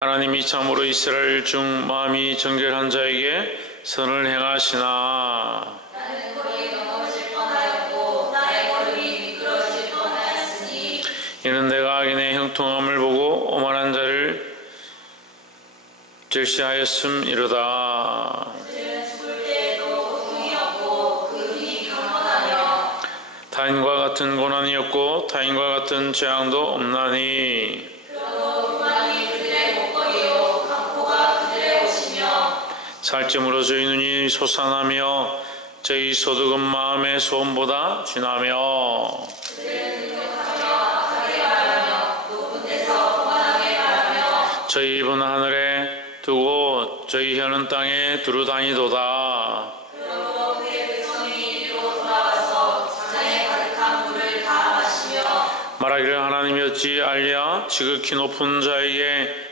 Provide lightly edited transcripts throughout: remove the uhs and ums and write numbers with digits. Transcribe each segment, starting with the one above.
하나님이 참으로 이스라엘 중 마음이 정결한 자에게 선을 행하시나. 나는 거의 넘어질 뻔하였고 나의 걸음이 미끄러질 뻔하였으니 이는 내가 악인의 형통함을 보고 오만한 자를 절시하였음이로다. 그들은 죽을 때에도 고통이 없고 그 눈이 강건하며 타인과 같은 고난이 없고 타인과 같은 재앙도 없나니. 그러도 불만이 그들의 목걸이요 강포가 그들의 옷이며 살찜으로 저희 눈이 솟아나며 저희 소득은 마음의 소음보다 진하며. 그들은 능욕하며 악하게 말하며 높은 데서 거만하게 말하며 저희 입은 하늘에 두고 저희 혀는 땅에 두루 다니도다. 그러므로 그의 백성이 이리로 돌아와서 장에 가득한 물을 다 마시며 말하기를 하나님이 어찌 알랴 지극히 높은 자에게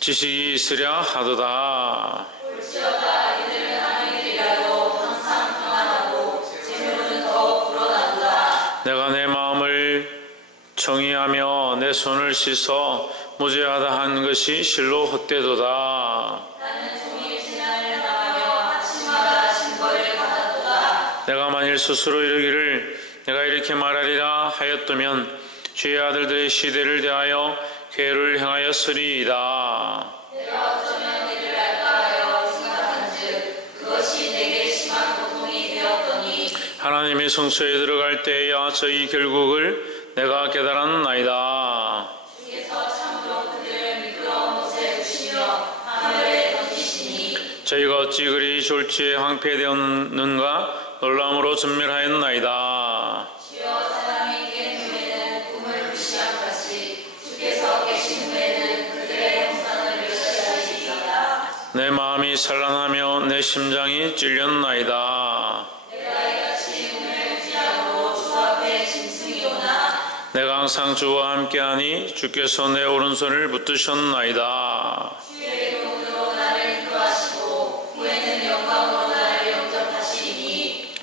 지식이 있으랴 하도다. 볼지어다 이들은 하나님이라도 항상 평안하고 재물은 더욱 불어나도다. 내가 내 마음을 정의하며 내 손을 씻어 무죄하다 한 것이 실로 헛되도다. 나는 종일 재난을 당하며 아침마다 징벌을 받았도다. 내가 만일 스스로 이르기를 내가 이렇게 말하리라 하였다면 주의 아들들의 시대를 대하여 괴를 행하였으리이다. 내가 어쩌면 이를 알까 하여 생각한즉 그것이 내게 심한 고통이 되었더니 하나님의 성소에 들어갈 때에야 저희 결국을 내가 깨달았나이다. 주께서 참으로 그들을 미끄러운 곳에 두시며 하늘에 던지시니 저희가 어찌 그리 졸지에 황폐되었는가 놀람으로 전멸하였나이다. 주여 사람이 깬 후에는 꿈을 무시한 같이 주께서 계신 후에는 그들의 형상을 멸시하시리이다. 내 마음이 산란하며 내 심장이 찔렸나이다. 내가 이같이 운을 지향으로 주 앞에 짐승이 오나 내가 항상 주와 함께하니 주께서 내 오른손을 붙드셨나이다. 주의 이름으로 나를 인도하시고 후에는 영광으로 나를 영접하시리니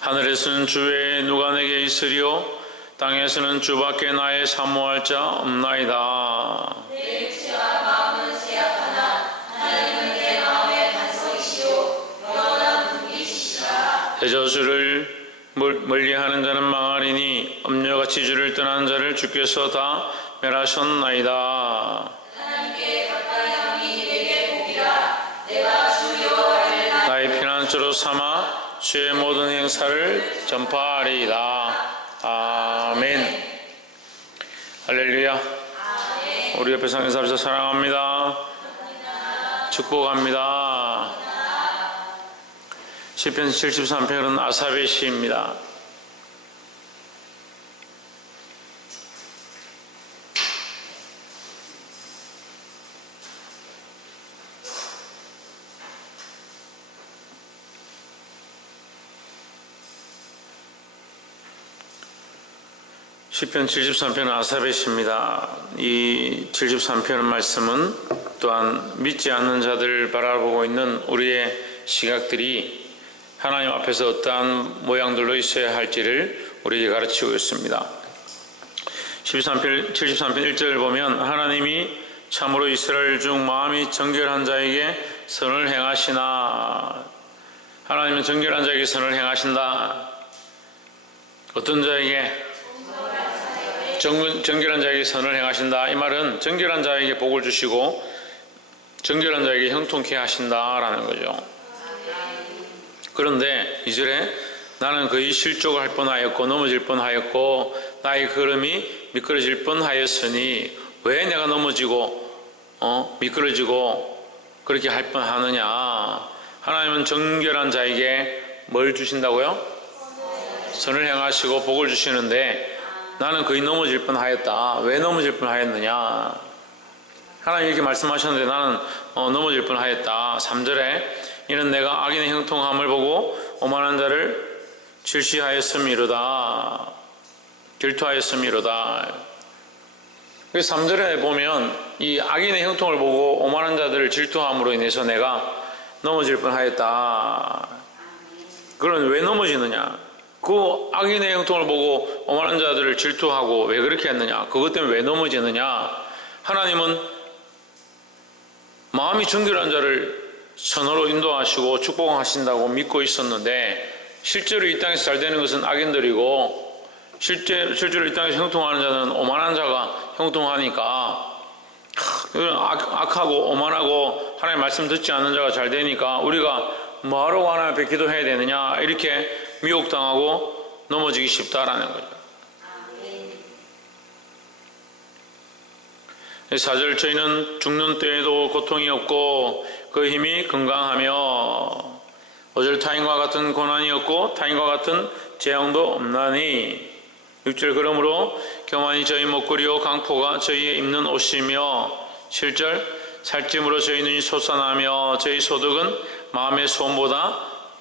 하늘에서는 주 외에 누가 내게 있으리요 땅에서는 주밖에 나의 사모할 자 없나이다. 내 육체와 마음은 쇠약하나 하나님은 내 마음의 반석이시오 영원한 분이시시라. 대저주를 멀리하는 자는 망하리니 엄녀같이 주를 떠난 자를 주께서 다 멸하셨나이다. 하나님께 가까이 함이 내게 복이라. 내가 주 여호와를 나의 피난처로 삼아 주의 모든 행사를 전파하리이다. 아멘. 할렐루야. 우리 옆에 상인사에서 사랑합니다. 축복합니다. 시편 73편은 아삽의 시입니다. 시편 73편은 아삽의 시입니다. 이 73편 말씀은 또한 믿지 않는 자들을 바라보고 있는 우리의 시각들이 하나님 앞에서 어떠한 모양들로 있어야 할지를 우리에게 가르치고 있습니다. 73편 1절을 보면 하나님이 참으로 이스라엘 중 마음이 정결한 자에게 선을 행하시나. 하나님은 정결한 자에게 선을 행하신다. 어떤 자에게? 정결한 자에게 선을 행하신다. 이 말은 정결한 자에게 복을 주시고 정결한 자에게 형통케 하신다라는 거죠. 그런데 2절에 나는 거의 실족을 할 뻔하였고 넘어질 뻔하였고 나의 걸음이 미끄러질 뻔하였으니 왜 내가 넘어지고 미끄러지고 그렇게 할 뻔하느냐. 하나님은 정결한 자에게 뭘 주신다고요? 선을 행하시고 복을 주시는데 나는 거의 넘어질 뻔하였다. 왜 넘어질 뻔하였느냐. 하나님 이렇게 말씀하셨는데 나는 넘어질 뻔하였다. 3절에 이는 내가 악인의 형통함을 보고 오만한 자를 질시하였음이로다. 질투하였음이로다. 3절에 보면 이 악인의 형통을 보고 오만한 자들을 질투함으로 인해서 내가 넘어질 뻔하였다. 그건 왜 넘어지느냐. 그 악인의 형통을 보고 오만한 자들을 질투하고 왜 그렇게 했느냐. 그것 때문에 왜 넘어지느냐. 하나님은 마음이 정결한 자를 선으로 인도하시고 축복하신다고 믿고 있었는데 실제로 이 땅에서 잘 되는 것은 악인들이고 실제로 이 땅에서 형통하는 자는 오만한 자가 형통하니까 악하고 오만하고 하나님 말씀 듣지 않는 자가 잘 되니까 우리가 뭐하러 하나님 앞에 기도해야 되느냐 이렇게 미혹당하고 넘어지기 쉽다라는 거죠. 4절 저희는 죽는 때에도 고통이 없고 그 힘이 건강하며 5절 타인과 같은 고난이 없고 타인과 같은 재앙도 없나니 6절 그러므로 교만이 저희 목걸이요 강포가 저희의 입는 옷이며 7절 살찜으로 저희 눈이 솟아나며 저희 소득은 마음의 소음보다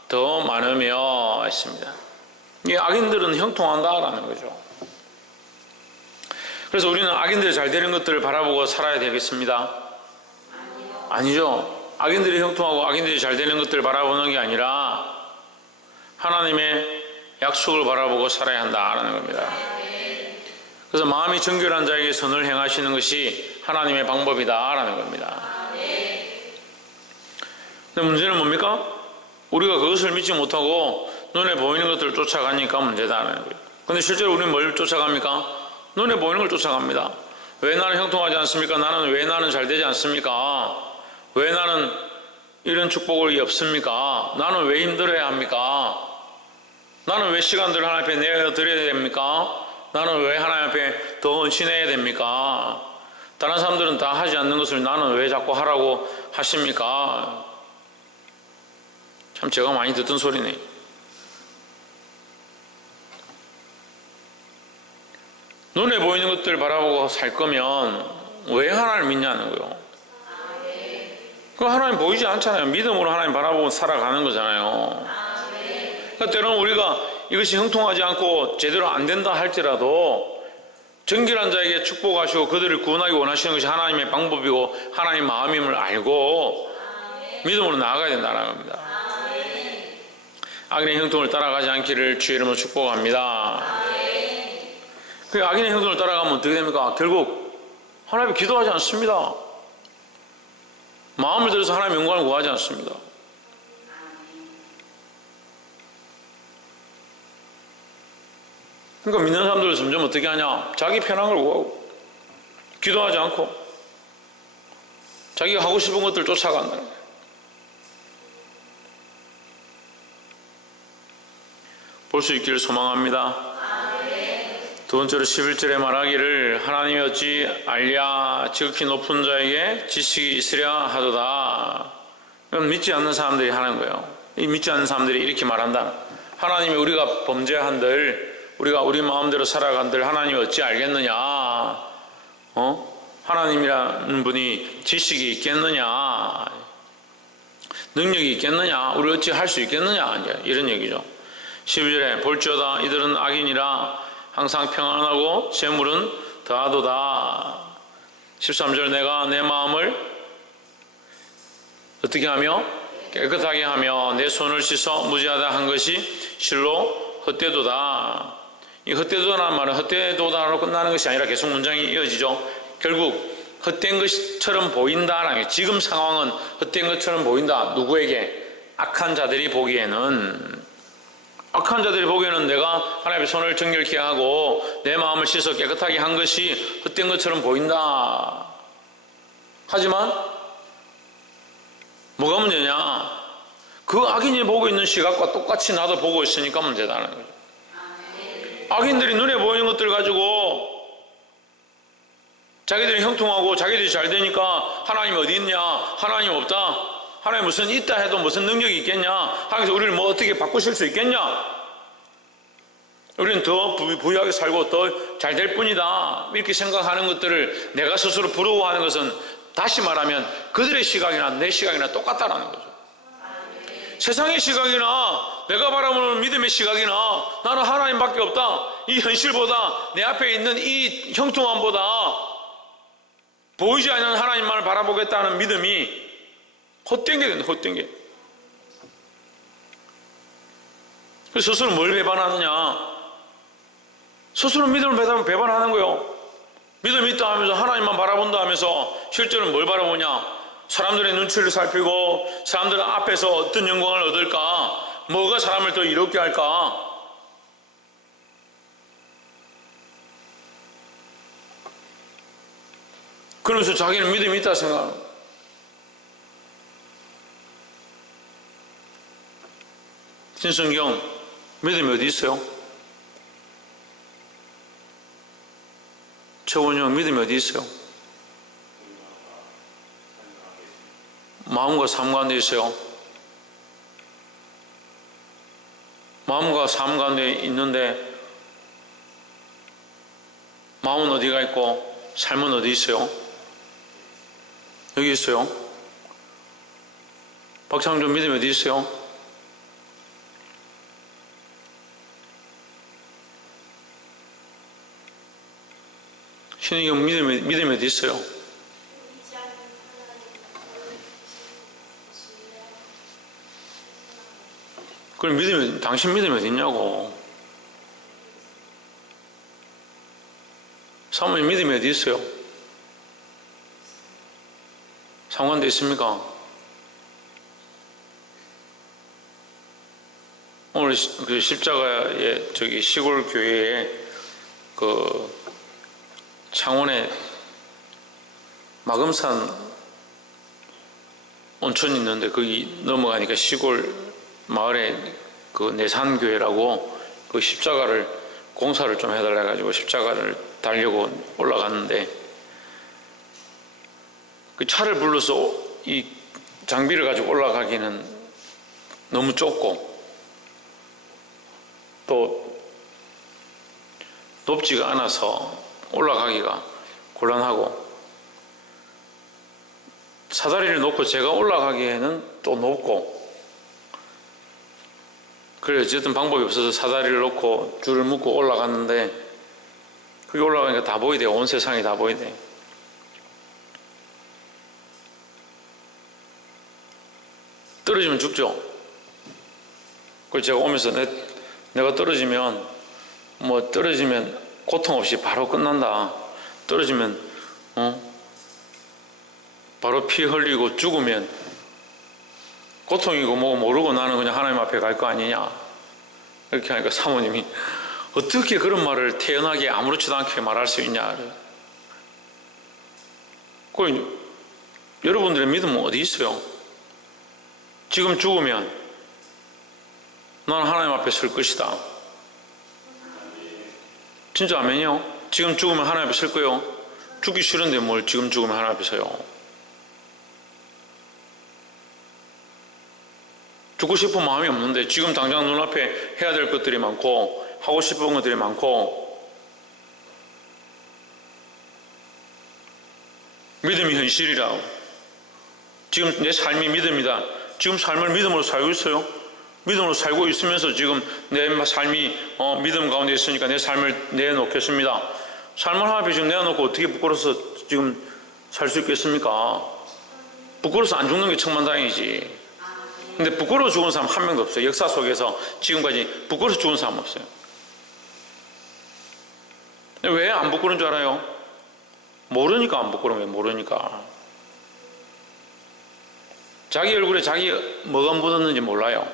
더 많으며 했습니다. 이 악인들은 형통한다라는 거죠. 그래서 우리는 악인들이 잘 되는 것들을 바라보고 살아야 되겠습니다? 아니죠. 악인들이 형통하고 악인들이 잘 되는 것들을 바라보는 게 아니라 하나님의 약속을 바라보고 살아야 한다라는 겁니다. 그래서 마음이 정결한 자에게 선을 행하시는 것이 하나님의 방법이다라는 겁니다. 근데 문제는 뭡니까? 우리가 그것을 믿지 못하고 눈에 보이는 것들을 쫓아가니까 문제다라는 거예요. 근데 실제로 우리는 뭘 쫓아갑니까? 눈에 보이는 걸 쫓아갑니다. 왜 나는 형통하지 않습니까? 왜 나는 잘 되지 않습니까? 왜 나는 이런 축복이 없습니까? 나는 왜 힘들어야 합니까? 나는 왜 시간들을 하나님 앞에 내어드려야 됩니까? 나는 왜 하나님 앞에 더 헌신해야 됩니까? 다른 사람들은 다 하지 않는 것을 나는 왜 자꾸 하라고 하십니까? 참 제가 많이 듣던 소리네. 눈에 보이는 것들을 바라보고 살 거면 왜 하나님을 믿냐는 거예요. 그 하나님 보이지 않잖아요. 믿음으로 하나님 바라보고 살아가는 거잖아요. 그러니까 때로는 우리가 이것이 형통하지 않고 제대로 안 된다 할지라도 정결한 자에게 축복하시고 그들을 구원하기 원하시는 것이 하나님의 방법이고 하나님 마음임을 알고 믿음으로 나아가야 된다는 겁니다. 악인의 형통을 따라가지 않기를 주의 이름으로 축복합니다. 그 악인의 형통을 따라가면 어떻게 됩니까? 결국 하나님께 기도하지 않습니다. 마음을 들여서 하나님의 영광을 구하지 않습니다. 그러니까 믿는 사람들은 점점 어떻게 하냐? 자기 편한 걸 구하고 기도하지 않고 자기가 하고 싶은 것들 쫓아간다는 거예요. 볼 수 있기를 소망합니다. 두 번째로 11절에 말하기를 하나님이 어찌 알랴 지극히 높은 자에게 지식이 있으랴 하도다. 이건 믿지 않는 사람들이 하는 거예요. 이 믿지 않는 사람들이 이렇게 말한다. 하나님이 우리가 범죄한들 우리가 우리 마음대로 살아간들 하나님이 어찌 알겠느냐? 하나님이라는 분이 지식이 있겠느냐? 능력이 있겠느냐? 우리 어찌 할 수 있겠느냐? 이런 얘기죠. 12절에 볼지어다 이들은 악인이라 항상 평안하고 재물은 더하도다. 13절 내가 내 마음을 어떻게 하며 깨끗하게 하며 내 손을 씻어 무지하다 한 것이 실로 헛되도다. 이 헛되도다라는 말은 헛되도다로 끝나는 것이 아니라 계속 문장이 이어지죠. 결국 헛된 것처럼 보인다라는 게 지금 상황은 헛된 것처럼 보인다. 누구에게? 악한 자들이 보기에는 악한 자들이 보기에는 내가 하나님의 손을 정결케 하고 내 마음을 씻어 깨끗하게 한 것이 헛된 것처럼 보인다. 하지만 뭐가 문제냐? 그 악인이 보고 있는 시각과 똑같이 나도 보고 있으니까 문제다는 거죠. 악인들이 눈에 보이는 것들 가지고 자기들이 형통하고 자기들이 잘 되니까 하나님 어디 있냐? 하나님 없다. 하나님 무슨 있다 해도 무슨 능력이 있겠냐? 하나님께서 우리를 뭐 어떻게 바꾸실 수 있겠냐? 우리는 더 부유하게 살고 더 잘 될 뿐이다. 이렇게 생각하는 것들을 내가 스스로 부러워하는 것은 다시 말하면 그들의 시각이나 내 시각이나 똑같다라는 거죠. 세상의 시각이나 내가 바라보는 믿음의 시각이나 나는 하나님밖에 없다. 이 현실보다 내 앞에 있는 이 형통함보다 보이지 않는 하나님만을 바라보겠다는 믿음이 헛된 게 된다. 헛된 게. 그래서 스스로 뭘 배반하느냐? 스스로 믿음을 배반하는 거예요. 믿음이 있다 하면서 하나님만 바라본다 하면서 실제로 뭘 바라보냐? 사람들의 눈치를 살피고 사람들 앞에서 어떤 영광을 얻을까? 뭐가 사람을 더 이롭게 할까? 그러면서 자기는 믿음이 있다 생각합니다. 신성경 믿음이 어디 있어요? 최원영 믿음이 어디 있어요? 마음과 삶 가운데 있어요. 마음과 삶 가운데 있는데 마음은 어디가 있고 삶은 어디 있어요? 여기 있어요. 박창준 믿음이 어디 있어요? 신의경 믿음이 어디 있어요? 그럼 당신 믿음이 어디 있냐고. 사모님 믿음이 어디 있어요? 상관돼 있습니까? 오늘 그 십자가의 저기 시골 교회에 그 창원에 마금산 온천이 있는데 거기 넘어가니까 시골 마을에 그 내산교회라고 그 십자가를 공사를 좀 해달라 해가지고 십자가를 달려고 올라갔는데 그 차를 불러서 이 장비를 가지고 올라가기는 너무 좁고 또 높지가 않아서 올라가기가 곤란하고 사다리를 놓고 제가 올라가기에는 또 높고 그래 어쨌든 방법이 없어서 사다리를 놓고 줄을 묶고 올라갔는데 그게 올라가니까 다 보이대. 온 세상이 다 보이대. 떨어지면 죽죠. 그래서 제가 오면서 내가 떨어지면 고통 없이 바로 끝난다. 떨어지면 바로 피 흘리고 죽으면 고통이고 뭐 모르고 나는 그냥 하나님 앞에 갈 거 아니냐. 이렇게 하니까 사모님이 어떻게 그런 말을 태연하게 아무렇지도 않게 말할 수 있냐. 여러분들의 믿음은 어디 있어요? 지금 죽으면 나는 하나님 앞에 설 것이다. 진짜 아멘이요? 지금 죽으면 하나님 앞에 설 거요? 죽기 싫은데 뭘 지금 죽으면 하나님 앞에 서요? 죽고 싶은 마음이 없는데 지금 당장 눈앞에 해야 될 것들이 많고 하고 싶은 것들이 많고 믿음이 현실이라고. 지금 내 삶이 믿음이다. 지금 삶을 믿음으로 살고 있어요? 믿음으로 살고 있으면서 지금 내 삶이 믿음 가운데 있으니까 내 삶을 내놓겠습니다. 삶을 하나 앞에 지금 내놓고 어떻게 부끄러워서 지금 살 수 있겠습니까? 부끄러워서 안 죽는 게 천만다행이지. 근데 부끄러워 죽은 사람 한 명도 없어요. 역사 속에서 지금까지 부끄러워 죽은 사람 없어요. 왜 안 부끄러운 줄 알아요? 모르니까 안 부끄러운 거예요. 모르니까. 자기 얼굴에 자기 뭐가 묻었는지 몰라요.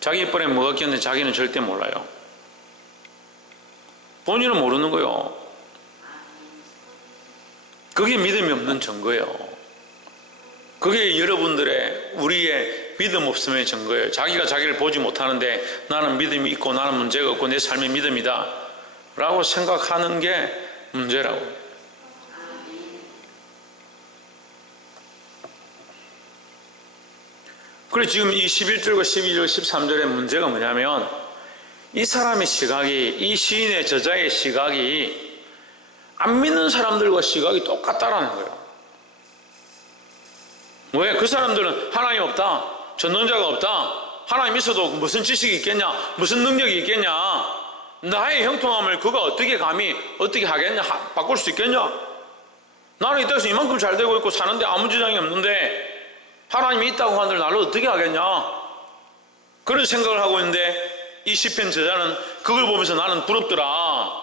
자기 이빨에 뭐가 꼈는지 자기는 절대 몰라요. 본인은 모르는 거예요. 그게 믿음이 없는 증거예요. 그게 여러분들의 우리의 믿음 없음의 증거예요. 자기가 자기를 보지 못하는데 나는 믿음이 있고 나는 문제가 없고 내 삶이 믿음이다 라고 생각하는 게 문제라고. 그래서 지금 이 11절과 12절, 13절의 문제가 뭐냐면 이 사람의 시각이, 이 시인의 저자의 시각이 안 믿는 사람들과 시각이 똑같다라는 거예요. 왜? 그 사람들은 하나님 없다, 전능자가 없다, 하나님 있어도 무슨 지식이 있겠냐, 무슨 능력이 있겠냐, 나의 형통함을 그가 어떻게 감히 어떻게 하겠냐, 바꿀 수 있겠냐, 나는 이 땅에서 이만큼 잘 되고 있고 사는데 아무 지장이 없는데 하나님이 있다고 하는데 나를 어떻게 하겠냐, 그런 생각을 하고 있는데 이 시편 저자는 그걸 보면서 나는 부럽더라.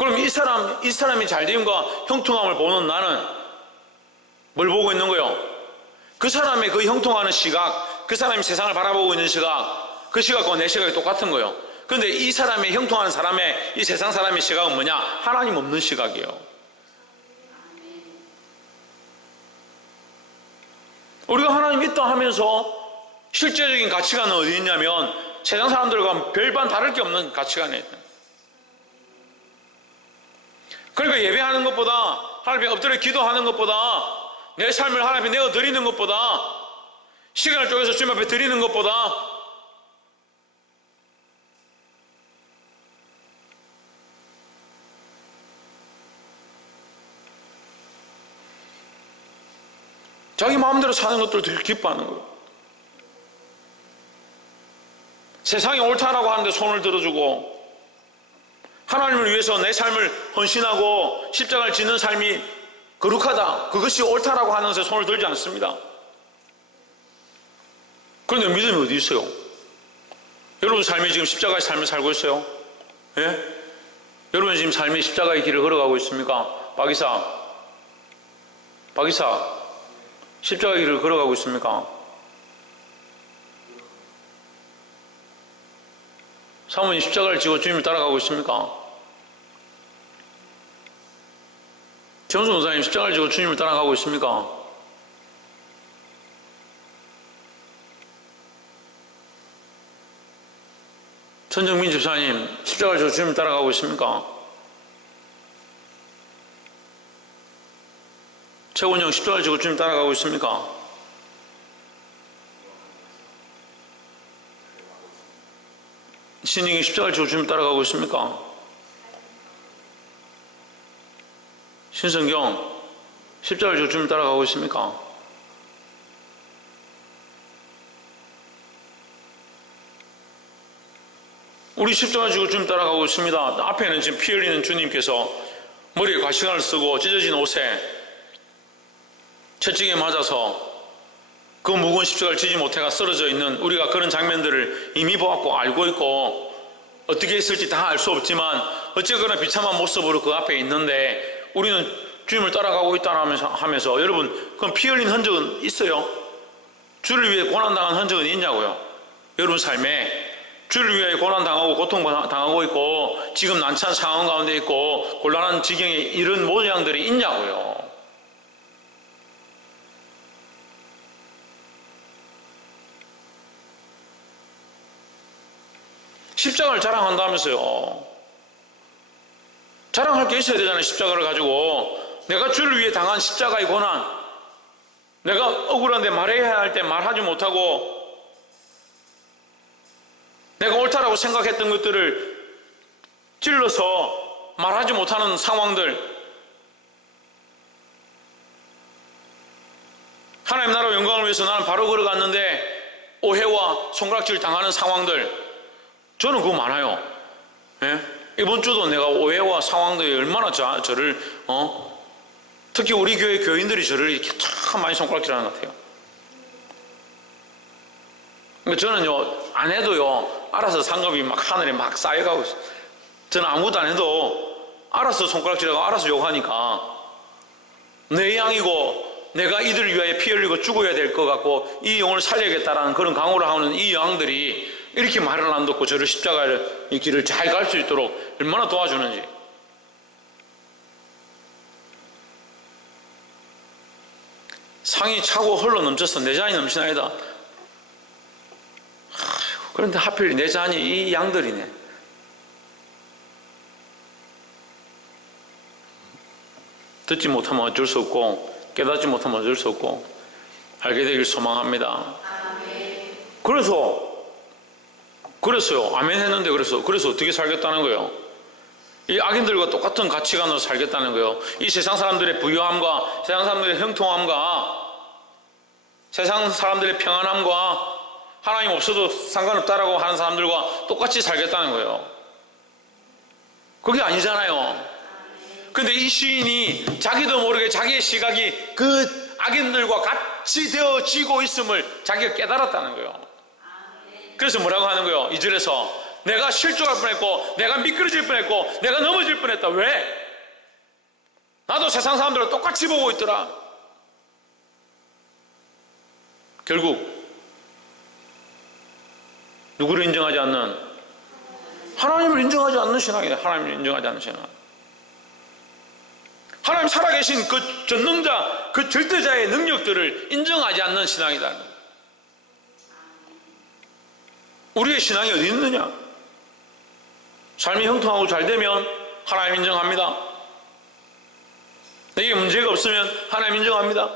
그럼 이 사람이 잘됨과 형통함을 보는 나는 뭘 보고 있는 거요? 그 사람의 그 형통하는 시각, 그 사람이 세상을 바라보고 있는 시각, 그 시각과 내 시각이 똑같은 거예요. 그런데 이 사람의 형통하는 사람의, 이 세상 사람의 시각은 뭐냐? 하나님 없는 시각이에요. 우리가 하나님 있다 하면서 실제적인 가치관은 어디 있냐면 세상 사람들과 별반 다를 게 없는 가치관에 있다. 그러니까 예배하는 것보다, 하나님께 엎드려 기도하는 것보다, 내 삶을 하나님께 내어 드리는 것보다, 시간을 쪼개서 주님 앞에 드리는 것보다 자기 마음대로 사는 것들을 되게 기뻐하는 거예요. 세상이 옳다라고 하는데 손을 들어주고, 하나님을 위해서 내 삶을 헌신하고 십자가를 짓는 삶이 거룩하다, 그것이 옳다라고 하는데 손을 들지 않습니다. 그런데 믿음이 어디 있어요? 여러분 삶이 지금 십자가의 삶을 살고 있어요? 예? 여러분 지금 삶이 십자가의 길을 걸어가고 있습니까? 박이사, 십자가의 길을 걸어가고 있습니까? 사모님 십자가를 지고 주님을 따라가고 있습니까? 정수 목사님 십자가를 지고 주님을 따라가고 있습니까? 전정민 집사님 십자가를 지고 주님을 따라가고 있습니까? 최원영 십자가를 지고 주님 따라가고 있습니까? 신익이 십자가를 지고 주님 따라가고 있습니까? 신성경 십자가를 지고 주님 따라가고 있습니까? 우리 십자가 지고 주님 따라가고 있습니다. 앞에는 지금 피 흘리는 주님께서 머리에 과시관을 쓰고 찢어진 옷에 채찍에 맞아서 그 무거운 십자가를 지지 못해가 쓰러져 있는, 우리가 그런 장면들을 이미 보았고 알고 있고 어떻게 했을지 다 알 수 없지만 어쨌거나 비참한 모습으로 그 앞에 있는데 우리는 주님을 따라가고 있다 하면서 여러분, 그럼 피 흘린 흔적은 있어요? 주를 위해 고난당한 흔적은 있냐고요? 여러분 삶에 주를 위해 고난당하고 고통당하고 있고 지금 난처한 상황 가운데 있고 곤란한 지경에 이런 모양들이 있냐고요? 십자가를 자랑한다면서요. 자랑할 게 있어야 되잖아요. 십자가를 가지고 내가 주를 위해 당한 십자가의 고난, 내가 억울한데 말해야 할 때 말하지 못하고 내가 옳다라고 생각했던 것들을 찔러서 말하지 못하는 상황들, 하나님 나라 영광을 위해서 나는 바로 걸어갔는데 오해와 손가락질 당하는 상황들, 저는 그거 많아요. 예? 이번 주도 내가 오해와 상황들이 얼마나 저를 특히 우리 교회 교인들이 저를 이렇게 참 많이 손가락질하는 것 같아요. 그러니까 저는요 안 해도요 알아서 상급이 막 하늘에 막 쌓여가고 있어요. 저는 아무것도 안 해도 알아서 손가락질하고 알아서 욕하니까 내 양이고 내가 이들을 위하여 피 흘리고 죽어야 될 것 같고 이 영혼을 살려야겠다라는 그런 강호를 하는 이 양들이 이렇게 말을 안 듣고 저를 십자가의 이 길을 잘 갈 수 있도록 얼마나 도와주는지. 상이 차고 흘러 넘쳐서 내 잔이 넘치나이다. 그런데 하필 내 잔이 이 양들이네. 듣지 못하면 어쩔 수 없고 깨닫지 못하면 어쩔 수 없고 알게 되길 소망합니다. 그래서요 아멘 했는데 그래서 어떻게 살겠다는 거예요? 이 악인들과 똑같은 가치관으로 살겠다는 거예요. 이 세상 사람들의 부유함과 세상 사람들의 형통함과 세상 사람들의 평안함과 하나님 없어도 상관없다라고 하는 사람들과 똑같이 살겠다는 거예요. 그게 아니잖아요. 근데 이 시인이 자기도 모르게 자기의 시각이 그 악인들과 같이 되어지고 있음을 자기가 깨달았다는 거예요. 그래서 뭐라고 하는 거예요? 2절에서 내가 실족할 뻔했고 내가 미끄러질 뻔했고 내가 넘어질 뻔했다. 왜? 나도 세상 사람들을 똑같이 보고 있더라. 결국 누구를 인정하지 않는, 하나님을 인정하지 않는 신앙이다. 하나님을 인정하지 않는 신앙. 하나님 살아계신 그 전능자, 그 절대자의 능력들을 인정하지 않는 신앙이다. 우리의 신앙이 어디 있느냐? 삶이 형통하고 잘 되면 하나님 인정합니다. 내게 문제가 없으면 하나님 인정합니다.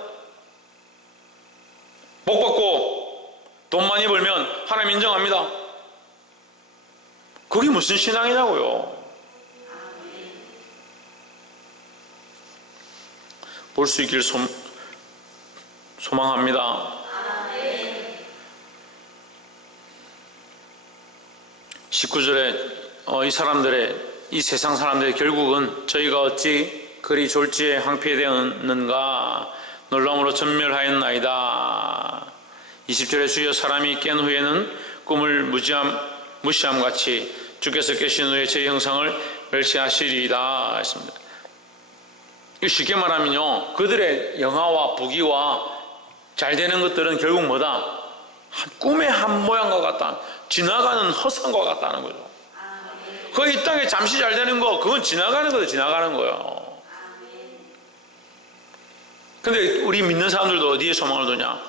복 받고 돈 많이 벌면 하나님 인정합니다. 그게 무슨 신앙이냐고요. 볼 수 있길 소망합니다. 19절에 이 사람들의, 이 세상 사람들의 결국은 저희가 어찌 그리 졸지에 황폐되었는가 놀라움으로 전멸하였나이다. 20절에 주여 사람이 깬 후에는 꿈을 무시함같이 주께서 계신 후에 제 형상을 멸시하시리이다 했습니다. 쉽게 말하면요, 그들의 영화와 부귀와 잘 되는 것들은 결국 뭐다? 꿈의 한 모양과 같다. 지나가는 허상과 같다는 거죠. 그 이 땅에 잠시 잘 되는 거, 그건 지나가는 거죠. 지나가는 거예요. 근데 우리 믿는 사람들도 어디에 소망을 두냐?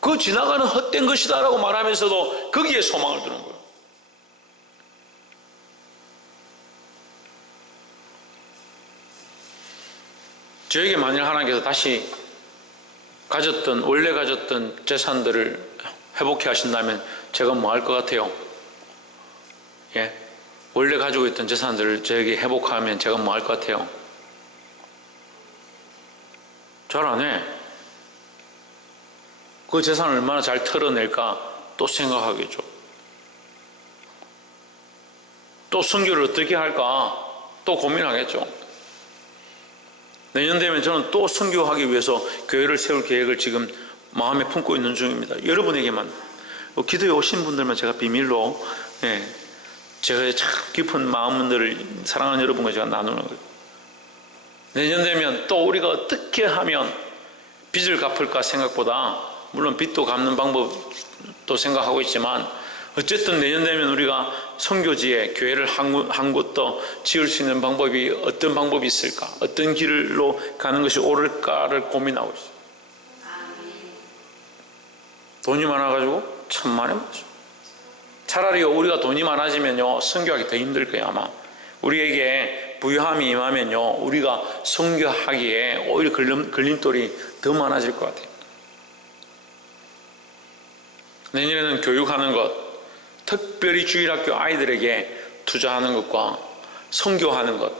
그거 지나가는 헛된 것이다 라고 말하면서도 거기에 소망을 두는 거예요. 저에게 만일 하나님께서 다시 원래 가졌던 재산들을 회복해 하신다면 제가 뭐 할 것 같아요? 예? 원래 가지고 있던 재산들을 저에게 회복하면 제가 뭐 할 것 같아요? 잘 안 해. 그 재산을 얼마나 잘 털어낼까 또 생각하겠죠. 또 선교를 어떻게 할까 또 고민하겠죠. 내년 되면 저는 또 선교하기 위해서 교회를 세울 계획을 지금 마음에 품고 있는 중입니다. 여러분에게만, 기도에 오신 분들만 제가 비밀로, 제가 참 깊은 마음들을 사랑하는 여러분과 제가 나누는 거예요. 내년 되면 또 우리가 어떻게 하면 빚을 갚을까 생각보다, 물론 빚도 갚는 방법도 생각하고 있지만 어쨌든 내년 되면 우리가 선교지에 교회를 한 곳 더 지을 수 있는 방법이, 어떤 방법이 있을까, 어떤 길로 가는 것이 옳을까를 고민하고 있어요. 돈이 많아가지고 천만에 맞죠. 차라리 우리가 돈이 많아지면요 선교하기 더 힘들 거예요. 아마 우리에게 부유함이 임하면요 우리가 선교하기에 오히려 걸림돌이 더 많아질 것 같아요. 내년에는 교육하는 것, 특별히 주일학교 아이들에게 투자하는 것과 선교하는 것,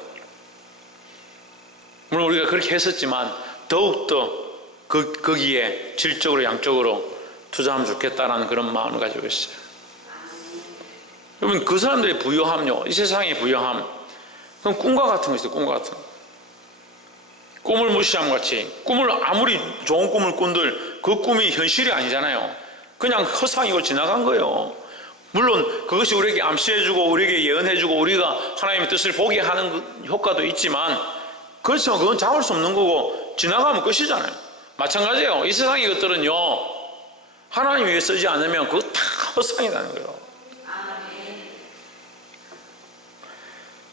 물론 우리가 그렇게 했었지만 더욱더 거기에 질적으로 양적으로 투자하면 좋겠다라는 그런 마음을 가지고 있어요. 여러분, 그 사람들의 부유함요, 이 세상의 부유함, 그건 꿈과 같은 것이죠. 꿈과 같은 것. 꿈을 무시함 같이, 꿈을 아무리 좋은 꿈을 꾼들 그 꿈이 현실이 아니잖아요. 그냥 허상이고 지나간 거예요. 물론 그것이 우리에게 암시해주고 우리에게 예언해주고 우리가 하나님의 뜻을 보게 하는 효과도 있지만, 그렇지만 그건 잡을 수 없는 거고 지나가면 끝이잖아요. 마찬가지예요. 이 세상의 것들은요 하나님 위해 쓰지 않으면 그거 다 허상이라는 거예요.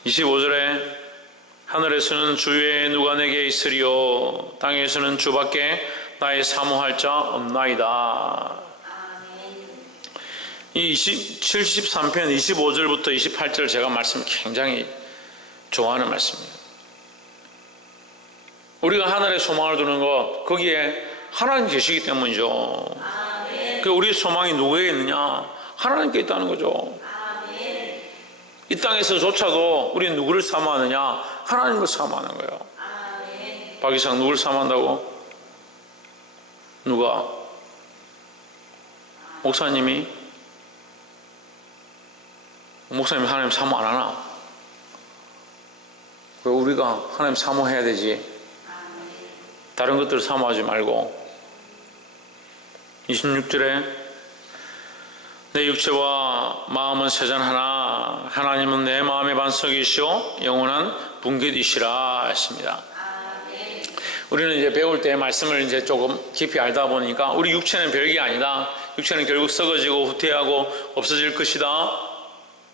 25절에 하늘에서는 주 외에 누가 내게 있으리요 땅에서는 주밖에 나의 사모할 자 없나이다. 이 73편 25절부터 28절 제가 말씀 굉장히 좋아하는 말씀이에요. 우리가 하늘에 소망을 두는 것, 거기에 하나님 계시기 때문이죠. 우리의 소망이 누구에게 있느냐? 하나님께 있다는 거죠. 이 땅에서조차도 우리는 누구를 사모하느냐? 하나님을 사모하는 거예요. 박 이상 누구를 사모한다고? 누가? 목사님이 하나님 사모 안 하나? 왜 우리가 하나님 사모해야 되지? 다른 것들을 사모하지 말고. 26절에 내 육체와 마음은 세잔 하나, 하나님은 내 마음의 반석이시오 영원한 분깃이시라 했습니다. 우리는 이제 배울 때 말씀을 이제 조금 깊이 알다 보니까 우리 육체는 별게 아니다. 육체는 결국 썩어지고 후퇴하고 없어질 것이다.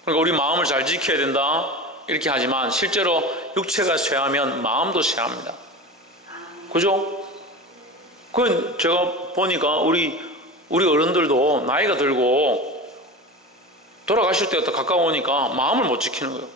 그러니까 우리 마음을 잘 지켜야 된다. 이렇게 하지만 실제로 육체가 쇠하면 마음도 쇠합니다. 그죠? 그건 제가 보니까 우리 어른들도 나이가 들고 돌아가실 때가 더 가까우니까 마음을 못 지키는 거예요.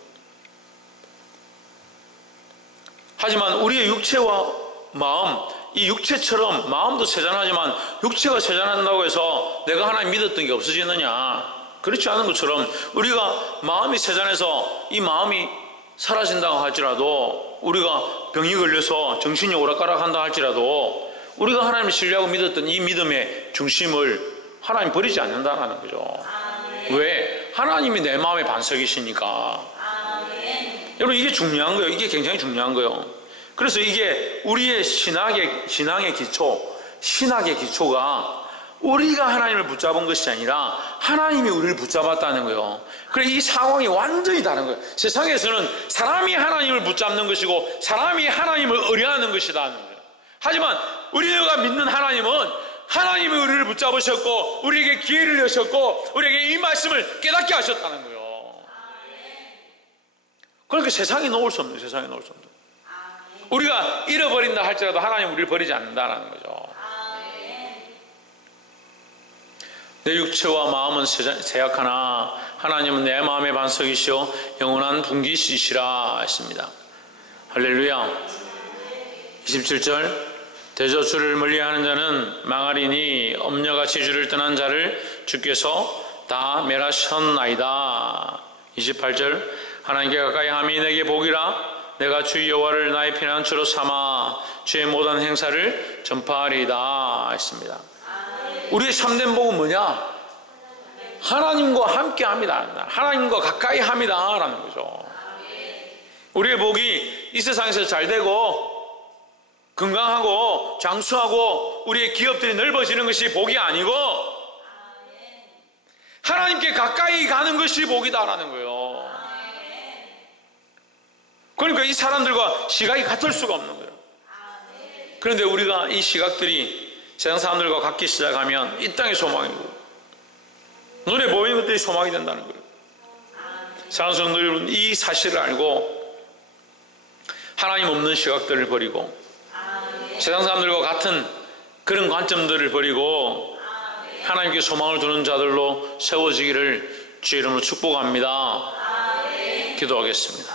하지만 우리의 육체와 마음, 이 육체처럼 마음도 세잔하지만 육체가 세잔한다고 해서 내가 하나님 믿었던 게 없어지느냐? 그렇지 않은 것처럼 우리가 마음이 세잔해서 이 마음이 사라진다고 할지라도, 우리가 병이 걸려서 정신이 오락가락한다 할지라도 우리가 하나님을 신뢰하고 믿었던 이 믿음의 중심을 하나님 버리지 않는다는 거죠. 왜? 하나님이 내 마음의 반석이시니까. 여러분, 이게 중요한 거예요. 이게 굉장히 중요한 거예요. 그래서 이게 우리의 신앙의 기초가 우리가 하나님을 붙잡은 것이 아니라 하나님이 우리를 붙잡았다는 거예요. 그래서 이 상황이 완전히 다른 거예요. 세상에서는 사람이 하나님을 붙잡는 것이고 사람이 하나님을 의뢰하는 것이라는 거예요. 하지만 우리가 믿는 하나님은 하나님이 우리를 붙잡으셨고 우리에게 기회를 여셨고 우리에게 이 말씀을 깨닫게 하셨다는 거예요. 그러니까 세상에 놓을 수 없는, 세상에 놓을 수 없는. 우리가 잃어버린다 할지라도 하나님 우리를 버리지 않는다는 거죠. 내 육체와 마음은 세약하나 하나님은 내 마음의 반석이시오 영원한 분깃이시라 했습니다. 할렐루야. 27절 대저주를 멀리하는 자는 망하리니 엄녀같이 주를 떠난 자를 주께서 다 멸하셨나이다. 28절 하나님께 가까이 함이 내게 복이라 내가 주 여호와를 나의 피난처로 삼아 주의 모든 행사를 전파하리이다 했습니다. 우리의 참된 복은 뭐냐? 하나님과 함께 합니다. 하나님과 가까이 합니다 라는 거죠. 우리의 복이 이 세상에서 잘 되고 건강하고 장수하고 우리의 기업들이 넓어지는 것이 복이 아니고 하나님께 가까이 가는 것이 복이다라는 거예요. 그러니까 이 사람들과 시각이 같을 수가 없는 거예요. 그런데 우리가 이 시각들이 세상 사람들과 같기 시작하면 이 땅의 소망이고 눈에 보이는 것들이 소망이 된다는 거예요. 사랑하는 성도 여러분, 이 사실을 알고 하나님 없는 시각들을 버리고 세상 사람들과 같은 그런 관점들을 버리고 하나님께 소망을 두는 자들로 세워지기를 주의 이름으로 축복합니다. 기도하겠습니다.